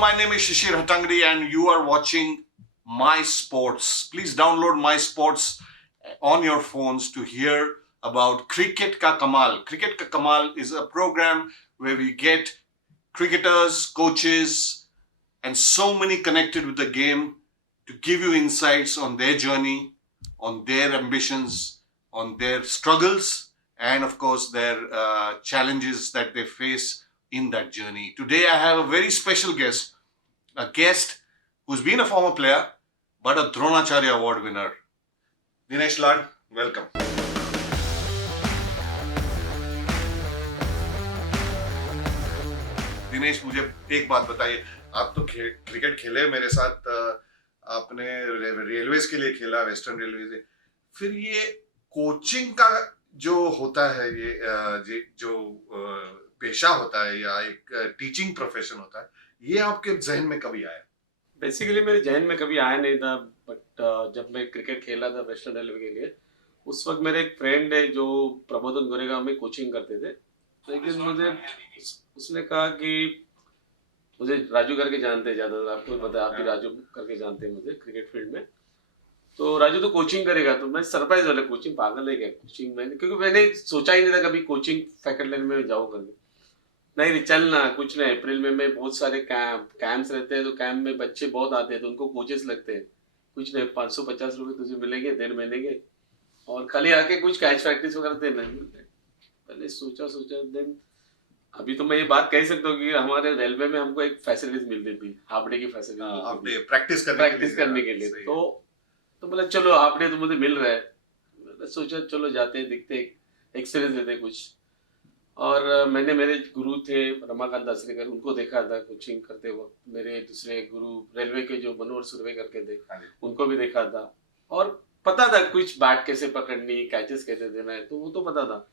my name is Shishir Hatangri and you are watching My Sports. Please download My Sports on your phones to hear about Cricket Ka Kamal. Cricket Ka Kamal is a program where we get cricketers, coaches, and so many connected with the game to give you insights on their journey, on their ambitions, on their struggles, and of course their challenges that they face in that journey. Today I have a very special guest, a guest who's been a former player but a Dronacharya Award winner. Dinesh Lad, welcome. Dinesh, मुझे एक बात बताइए, आप तो cricket खेले मेरे साथ, आपने रेलवेज के लिए खेला, वेस्टर्न रेलवे, फिर ये कोचिंग का जो होता है, ये जो पेशा होता है या एक टीचिंग प्रोफेशन होता है, ये आपके जहन में कभी आया? बेसिकली मेरे जहन में कभी आया नहीं था, बट जब मैं क्रिकेट खेला था वेस्टर्न रेलवे के लिए, उस वक्त मेरे एक फ्रेंड है जो प्रबोधन गोरेगांव में कोचिंग करते थे। लेकिन मुझे उसने कहा कि मुझे राजू करके जानते हैं, ज़्यादा आपको पता है, आप भी राजू करके जानते हैं मुझे क्रिकेट फील्ड में। तो राजू तो कोचिंग करेगा, तो मैं सरप्राइज वाला, कोचिंग पागल है क्या कोचिंग, क्योंकि मैंने सोचा ही नहीं था कभी कोचिंग फैकल्टी में जाऊँ करके। नहीं चलना कुछ नहीं, अप्रैल में बहुत सारे कैंप्स रहते हैं, तो कैंप में बच्चे बहुत आते हैं, तो उनको कोचेस लगते हैं, कुछ नहीं 550 रुपये तुझे मिलेंगे 1.5 महीने के, और खाली आके कुछ कैच प्रैक्टिस वगैरह देना। पहले सोचा देन अभी तो मैं ये बात कह सकता हूँ कि हमारे रेलवे में हमको एक फैसिलिटीज मिलती थी, हाफ डे की फैसिलिटी, प्रैक्टिस करने के लिए। तो बोला चलो हाफ डे तो मुझे मिल रहा है, मैं सोचा चलो जाते हैं, दिखते एक्सपीरियंस लेते कुछ। और मैंने मेरे गुरु थे रमाकांत दासरेकर, उनको देखा था कोचिंग करते वक्त। मेरे दूसरे गुरु रेलवे के जो मनोहर सुरवे करके थे, उनको भी देखा था, और पता था कुछ बैट कैसे पकड़नी, कैचेस कैसे देना है, तो वो तो पता था।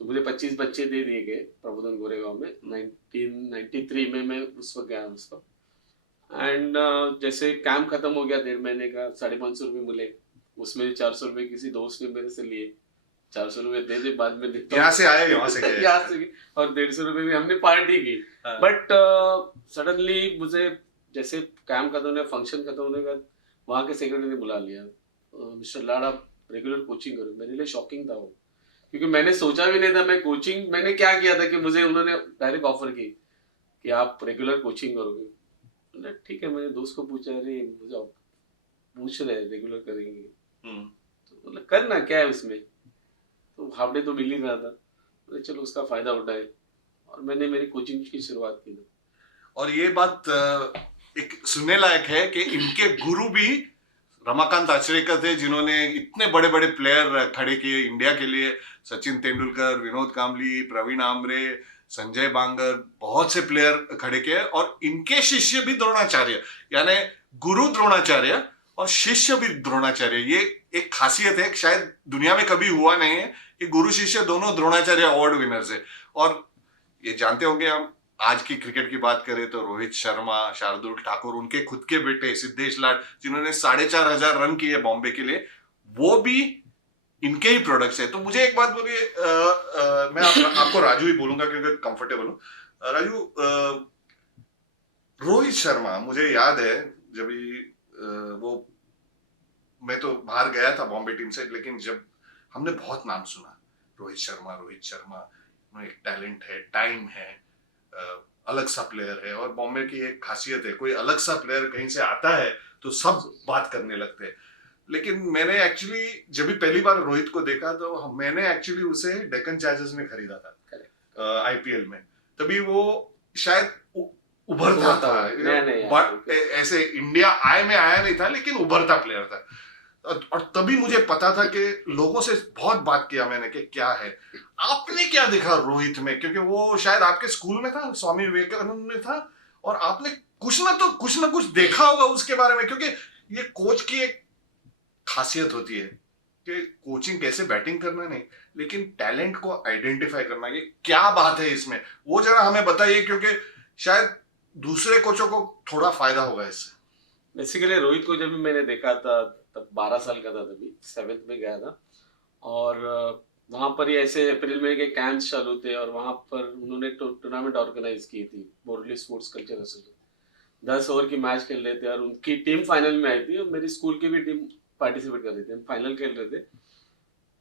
तो मुझे 25 बच्चे दे दिए गए प्रबोधन गोरेगांव में 1993 में, मैं उस वक्त गया उस वक्त। एंड जैसे कैंप खत्म हो गया, 1.5 महीने का 550 रुपये मिले, उसमें 400 रुपये किसी दोस्त ने मेरे से लिए, 400 रुपये दे दे, बाद में यहाँ से आए, यहाँ से और 150 रुपये भी हमने पार्टी की। बट सडनली मुझे जैसे कैंप खत्म होने, फंक्शन खत्म होने का, वहाँ के सेक्रेटरी ने बुला लिया, मिस्टर लाड आप रेगुलर कोचिंग करो। मेरे लिए शॉकिंग था वो, क्योंकि मैंने सोचा भी नहीं था मैं कोचिंग, मैंने क्या किया था कि मुझे उन्होंने डायरेक्ट ऑफर की कि आप रेगुलर कोचिंग करोगे। ठीक है, मैंने दोस्त को पूछा, अरे मुझे पूछ रहे रेगुलर करेंगे, तो बोला करना क्या है उसमें, तो हाफ डे तो मिल ही रहा था, बोले चलो उसका फायदा उठाए, और मैंने मेरी कोचिंग की शुरुआत की। और ये बात एक सुनने लायक है कि इनके गुरु भी रमाकांत आचरेकर थे, जिन्होंने इतने बड़े बड़े प्लेयर खड़े किए इंडिया के लिए, सचिन तेंदुलकर, विनोद कांबली, प्रवीण आमरे, संजय बांगर, बहुत से प्लेयर खड़े किए। और इनके शिष्य भी द्रोणाचार्य, यानी गुरु द्रोणाचार्य और शिष्य भी द्रोणाचार्य। ये एक खासियत है, शायद दुनिया में कभी हुआ नहीं है कि गुरु शिष्य दोनों द्रोणाचार्य अवार्ड विनर्स है। और ये जानते होंगे, हम आज की क्रिकेट की बात करें तो रोहित शर्मा, शार्दुल ठाकुर, उनके खुद के बेटे सिद्धेश लाड, जिन्होंने 4,500 रन किए बॉम्बे के लिए, वो भी इनके ही प्रोडक्ट्स है। तो मुझे एक बात बोलिए, मैं आपको राजू ही बोलूंगा क्योंकि कंफर्टेबल हूँ। राजू, रोहित शर्मा, मुझे याद है जब वो, मैं तो बाहर गया था बॉम्बे टीम से, लेकिन जब हमने बहुत नाम सुना, रोहित शर्मा एक टैलेंट है, टाइम है, अलग सा प्लेयर है। और बॉम्बे की एक खासियत है, कोई अलग सा प्लेयर कहीं से आता है तो सब बात करने लगते हैं। लेकिन मैंने एक्चुअली जब भी पहली बार रोहित को देखा, तो मैंने एक्चुअली उसे डेक्कन चार्जर्स में खरीदा था आईपीएल में, तभी वो शायद उभरता था, बट ऐसे इंडिया में आया नहीं था, लेकिन उभरता प्लेयर था। और तभी मुझे पता था कि लोगों से बहुत बात किया मैंने कि क्या है, आपने क्या देखा रोहित में, क्योंकि वो शायद आपके स्कूल में था, स्वामी विवेकानंद में था, और आपने कुछ ना कुछ देखा होगा उसके बारे में। क्योंकि ये कोच की एक खासियत होती है कि कोचिंग कैसे बैटिंग करना नहीं, लेकिन टैलेंट को आइडेंटिफाई करना, ये क्या बात है इसमें, वो जरा हमें बताइए, क्योंकि शायद दूसरे कोचों को थोड़ा फायदा होगा इससे। बेसिकली रोहित को जब मैंने देखा था, तब 12 साल का था, तभी 7th में गया था, और वहाँ पर ही ऐसे अप्रैल में के कैंप्स चालू थे, और वहाँ पर उन्होंने टूर्नामेंट ऑर्गेनाइज की थी, Borli sports culture association. 10 over की मैच खेल रहे थे और उनकी टीम फाइनल में आई थी और मेरी स्कूल की भी टीम पार्टिसिपेट कर रही थी, हम फाइनल खेल रहे थे।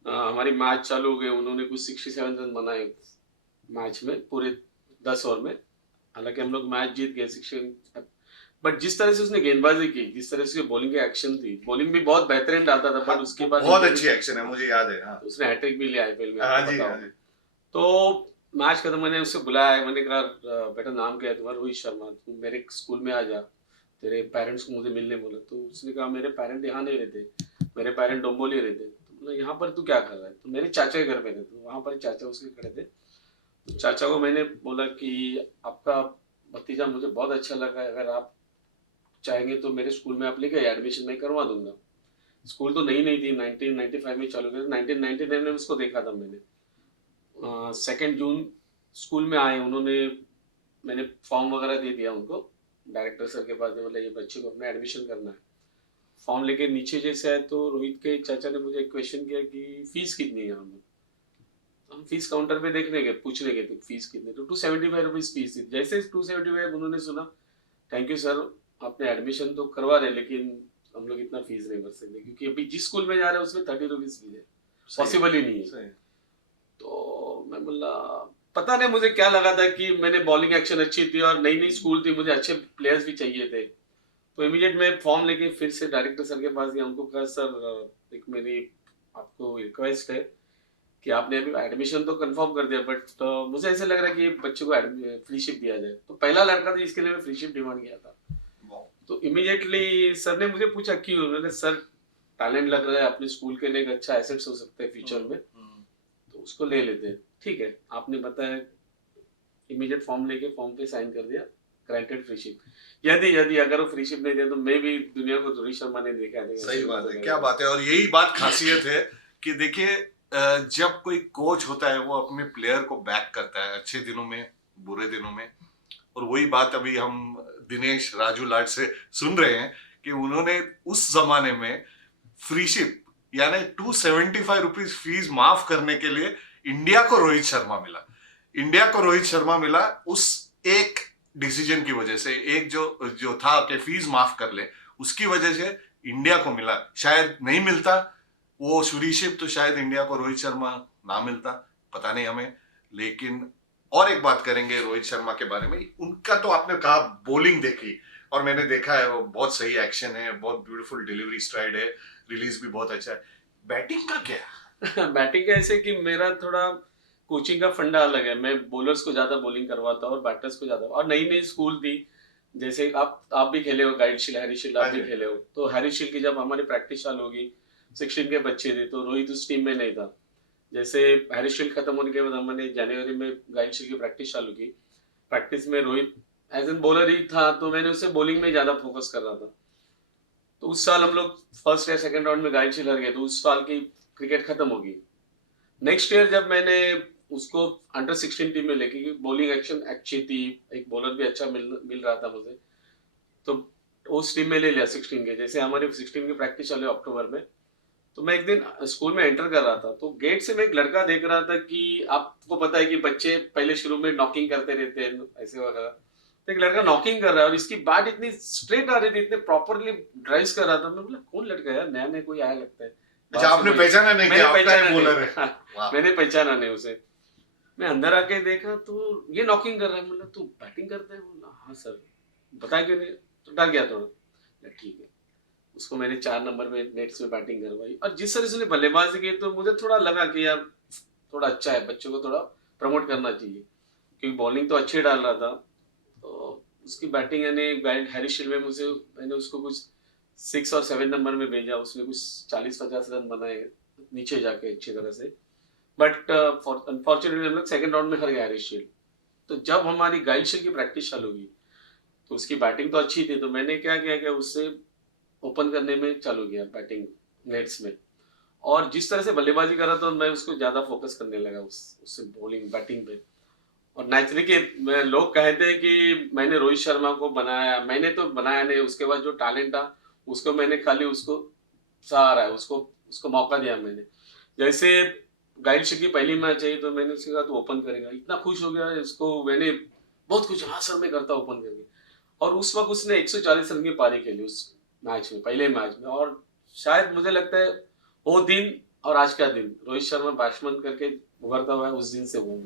हमारी मैच चालू हो गई, उन्होंने कुछ 67 रन बनाए मैच में पूरे 10 ओवर में। हालांकि हम लोग मैच जीत गए 60, बट जिस तरह से उसने गेंदबाजी की, जिस तरह से बॉलिंग की एक्शन थी, बॉलिंग भी बहुत बेहतरीन डालता था, बट उसके बाद बहुत अच्छी एक्शन है, मुझे याद है। हाँ उसने हैट्रिक भी लिया आईपीएल में, हाँ आपको जी, पता हाँ होगा। जी। तो मैच खत्म, मैंने उससे बुलाया, मैंने कहा बेटा नाम क्या है तुम्हारा? रोहित शर्मा, तुम मेरे स्कूल में आ जा, तेरे पेरेंट्स को मुझे मिलने बोला। तो उसने कहा मेरे पेरेंट यहाँ नहीं रहते, मेरे पेरेंट डोंबोली रहते। तो बोला यहाँ पर तू क्या कर रहा है? तो मेरे चाचा के घर पे थे, तो वहाँ पर चाचा उसके खड़े थे। तो चाचा को मैंने बोला कि आपका भतीजा मुझे बहुत अच्छा लगा है, अगर आप चाहेंगे तो मेरे स्कूल में आप लेके एडमिशन मैं करवा दूंगा। स्कूल तो नई नई थी, 1995 में चालू किया, 1999 में उसको देखा था मैंने। 2 जून स्कूल में आए उन्होंने, मैंने फॉर्म वगैरह दे दिया उनको डायरेक्टर सर के पास, मतलब ये बच्चे को अपना एडमिशन करना है। फॉर्म लेके नीचे जैसे आए तो रोहित के चाचा ने मुझे एक क्वेश्चन किया कि फीस कितनी है यहाँ में। तो हम फीस काउंटर पे देखने गए, पूछने गए थे फीस कितनी, तो 275 रुपीज फीस थी। जैसे 275 उन्होंने सुना, थैंक यू सर, आपने एडमिशन तो करवा रहे लेकिन हम लोग इतना फीस नहीं भर सकते, क्योंकि अभी जिस स्कूल में जा रहे हैं उसमें 30 रुपीज फीस है, पॉसिबल ही नहीं है। तो मैं बोला, पता नहीं मुझे क्या लगा था कि मैंने बॉलिंग एक्शन अच्छी थी और नई नई स्कूल थी, मुझे अच्छे प्लेयर्स भी चाहिए थे। तो इमीडिएट मैं फॉर्म लेके फिर से डायरेक्टर सर के पास गया, उनको कहा सर एक मेरी आपको रिक्वेस्ट है कि आपने अभी एडमिशन तो कंफर्म कर दिया, बट मुझे ऐसे लग रहा है कि बच्चे को फ्री शिप दिया जाए। तो पहला लड़का था जिसके लिए मैं फ्री शिप डिमांड किया था। तो इमीडिएटली सर ने मुझे पूछा क्यों? मैंने सर टैलेंट लग रहा है, अपने स्कूल के लिए एक अच्छा एसेट्स हो सकता है फ्यूचर में, तो उसको ले लेते हैं। ठीक है, आपने बताया, इमीडिएट फॉर्म लेके फॉर्म पे साइन कर दिया, ग्रांटेड फ्री शिप। यदि यदि अगर वो फ्री शिप नहीं दिया तो मैं भी दुनिया को रोहित शर्मा ने देखा है। सही बात है, क्या बात है। और यही बात खासियत है कि देखिए, जब कोई कोच होता है वो अपने प्लेयर को बैक करता है, अच्छे दिनों में, बुरे दिनों में। और वही बात अभी हम दिनेश राजू लाड से सुन रहे हैं कि उन्होंने उस जमाने में फ्रीशिप यानी 275 रुपीज फीस माफ करने के लिए इंडिया को रोहित शर्मा मिला। इंडिया को रोहित शर्मा मिला उस एक डिसीजन की वजह से, एक जो जो था कि फीस माफ कर ले, उसकी वजह से इंडिया को मिला। शायद नहीं मिलता वो फ्रीशिप तो शायद इंडिया को रोहित शर्मा ना मिलता, पता नहीं हमें। लेकिन और एक बात करेंगे रोहित शर्मा के बारे में। उनका तो आपने कहा बॉलिंग देखी, और मैंने देखा है वो बहुत सही एक्शन है, बहुत ब्यूटीफुल डिलीवरी स्ट्राइड है, रिलीज भी बहुत अच्छा है। बैटिंग का क्या? बैटिंग का ऐसे कि मेरा थोड़ा कोचिंग का फंडा अलग है, मैं बॉलर्स को ज्यादा बॉलिंग करवाता हूँ और बैटर्स को ज्यादा। और नई नई स्कूल थी, जैसे आप भी खेले हो गाइड शील, हैरी शील आप भी खेले हो। तो हैरी शील की जब हमारी प्रैक्टिस चालू होगी, 16 के बच्चे थे, तो रोहित उस टीम में नहीं था। जैसे हैरी शील खत्म होने के बाद हमने जनवरी में गाइड शील की प्रैक्टिस चालू की। प्रैक्टिस में रोहित एज एन बॉलर ही था, तो मैंने उससे बॉलिंग में ज्यादा फोकस कर रहा था। तो उस साल हम लोग फर्स्ट या सेकंड राउंड में गाइड शील हार गए, तो उस साल की क्रिकेट खत्म होगी। नेक्स्ट ईयर जब मैंने उसको अंडर 16 टीम में लेके, बॉलिंग एक्शन अच्छी थी, एक बॉलर भी अच्छा मिल रहा था मुझे, तो उस टीम में ले लिया 16 के। जैसे हमारी 16 की प्रैक्टिस चले अक्टूबर में, तो मैं एक दिन स्कूल में एंटर कर रहा था, तो गेट से मैं एक लड़का देख रहा था कि आपको पता है कि बच्चे पहले शुरू में नॉकिंग करते रहते हैं ऐसे वगैरह। तो एक लड़का नॉकिंग कर रहा है और इसकी बैट इतनी स्ट्रेट आ रही थी, इतने प्रॉपरली ड्राइव कर रहा था। मैं बोला कौन लड़का है यार, नया नया कोई आया लगता है। अच्छा, आपने पहचाना नहीं कि आपका ही बॉलर है? मैंने पहचाना नहीं उसे। मैं अंदर आके देखा तो ये नॉकिंग कर रहा है। बोला तू बैटिंग करता है? बोला हाँ सर। बता क्यों नहीं? तो डर गया थोड़ा। ठीक है, उसको मैंने 4 नंबर में नेट्स में बैटिंग करवाई, और जिस तरह से उसने बल्लेबाजी की तो मुझे थोड़ा लगा कि यार थोड़ा अच्छा है, बच्चों को थोड़ा प्रमोट करना चाहिए, क्योंकि बॉलिंग तो अच्छी डाल रहा था। तो उसकी बैटिंग यानी गाइड हैरी शील्ड में मुझे, मैंने उसको कुछ 6 और 7 नंबर में भेजा, उसने कुछ 40-50 रन बनाए नीचे जाके अच्छी तरह से। बट अनफॉर्चुनेटली हम लोग सेकेंड राउंड में हार गए हैरी शील्ड। तो जब हमारी गाइड शील्ड की प्रैक्टिस चालू हुई, तो उसकी बैटिंग तो अच्छी थी, तो मैंने क्या किया कि उससे ओपन करने में चालू किया बैटिंग नेट्स में। और जिस तरह से बल्लेबाजी कर रहा था मैं उसको ज्यादा फोकस करने लगा उससे बॉलिंग बैटिंग पे। और नेचुरली के लोग कहते हैं कि मैंने रोहित शर्मा को बनाया, मैंने तो बनाया नहीं, उसके बाद जो टैलेंट था उसको मैंने खाली उसको सहारा है, उसको उसको मौका दिया मैंने। जैसे गाइड की पहली मैच आई तो मैंने उसके कहा तो ओपन करेगा, इतना खुश हो गया इसको, मैंने बहुत कुछ, हाँ सर मैं करता ओपन करके। और उस वक्त उसने 140 रन की पारी खेली उस मैच में, पहले मैच में। और शायद मुझे लगता है वो दिन और आज का दिन रोहित शर्मा बैट्समैन करके उभरता हुआ है, उस दिन से वो